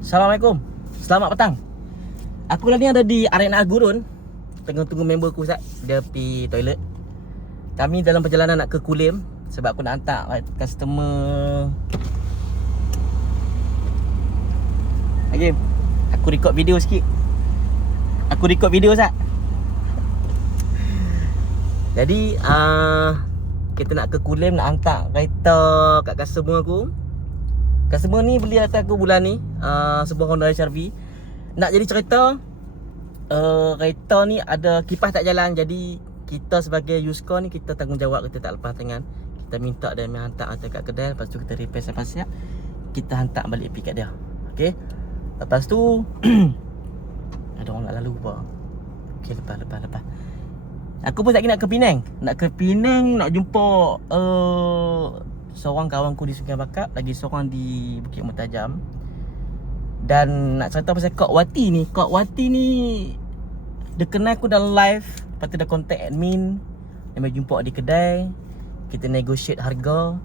Assalamualaikum. Selamat petang. Aku ni ada di Arena Gurun. Tengah tunggu member aku Ustaz. Dia pergi toilet. Kami dalam perjalanan nak ke Kulim sebab aku nak hantar customer. Lagi aku record video sikit. Aku record video Ustaz. Jadi kita nak ke Kulim, nak hantar kereta kat customer aku. Customer ni beli atas aku bulan ni sebuah Honda HR-V. Nak jadi cerita, kereta ni ada kipas tak jalan. Jadi kita sebagai user ni, kita tanggungjawab, kita tak lepas tangan. Kita minta dia hantar kat kedai. Lepas tu kita repair sampai siap, kita hantar balik pergi kat dia. Okay. Lepas tu ada orang nak lalu apa. Okay, lepas aku pun nak ke Penang. Nak ke Penang, nak jumpa seorang kawanku di Sungai Bakap, lagi seorang di Bukit Mutajam. Dan nak cerita pasal Kak Wati ni. Kak Wati ni dia kenal aku dalam live. Lepas tu dia contact admin. Dia mai jumpa di kedai. Kita negotiate harga.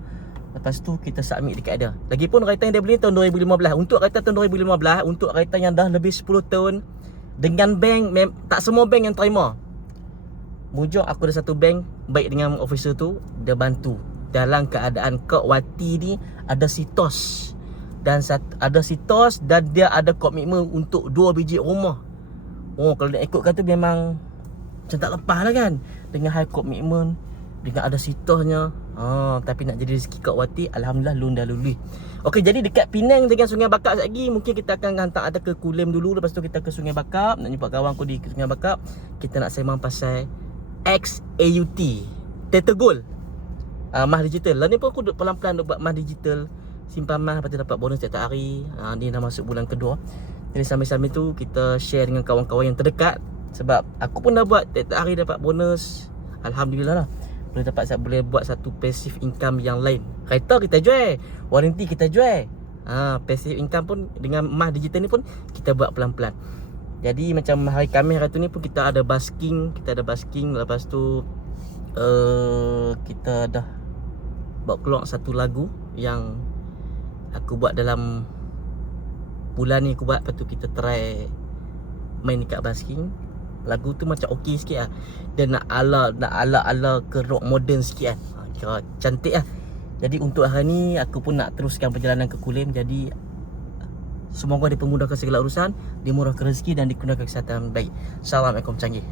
Lepas tu kita submit dekat dia. Lagipun kereta yang dia beli tahun 2015. Untuk kereta tahun 2015, untuk kereta yang dah lebih 10 tahun, dengan bank, tak semua bank yang terima. Mujuk aku ada satu bank baik dengan officer tu, dia bantu. Dalam keadaan Kak Wati ni ada sitos. Dan ada sitos dan dia ada komitmen untuk 2 biji rumah. Oh, kalau dia ikutkan tu memang macam tak lepas lah kan. Dengan high komitmen, dengan ada sitosnya. Tapi nak jadi rezeki Kak Wati, alhamdulillah loan dah lulus. Okey, jadi dekat Penang dengan Sungai Bakap lagi, mungkin kita akan hantar ada ke Kulim dulu. Lepas tu kita ke Sungai Bakap, nak jumpa kawan aku di Sungai Bakap. Kita nak sembang pasal XAUT Data Gold, mah digital. Lah ni pun aku pelan-pelan buat mah digital. Simpan mah, lepas tu dapat bonus setiap hari. Ni dah masuk bulan kedua. Jadi sambil-sambil tu kita share dengan kawan-kawan yang terdekat. Sebab aku pun dah buat setiap hari dapat bonus. Alhamdulillah lah. Boleh buat satu passive income yang lain. Kereta kita jual, warranty kita jual. Passive income pun dengan mah digital ni pun kita buat pelan-pelan. Jadi macam hari Khamis hari tu ni pun kita ada basking. Lepas tu kita dah bawa keluar satu lagu yang aku buat dalam bulan ni. Aku buat, lepas tu kita try main dekat basking. Lagu tu macam okey sikit lah. Dia nak ala ke rock modern sikit kan. Cantik lah. Jadi untuk hari ni aku pun nak teruskan perjalanan ke Kulim. Jadi semoga dipermudahkan segala urusan, dimurahkan rezeki dan dikurniakan kesihatan baik. Assalamualaikum, canggih.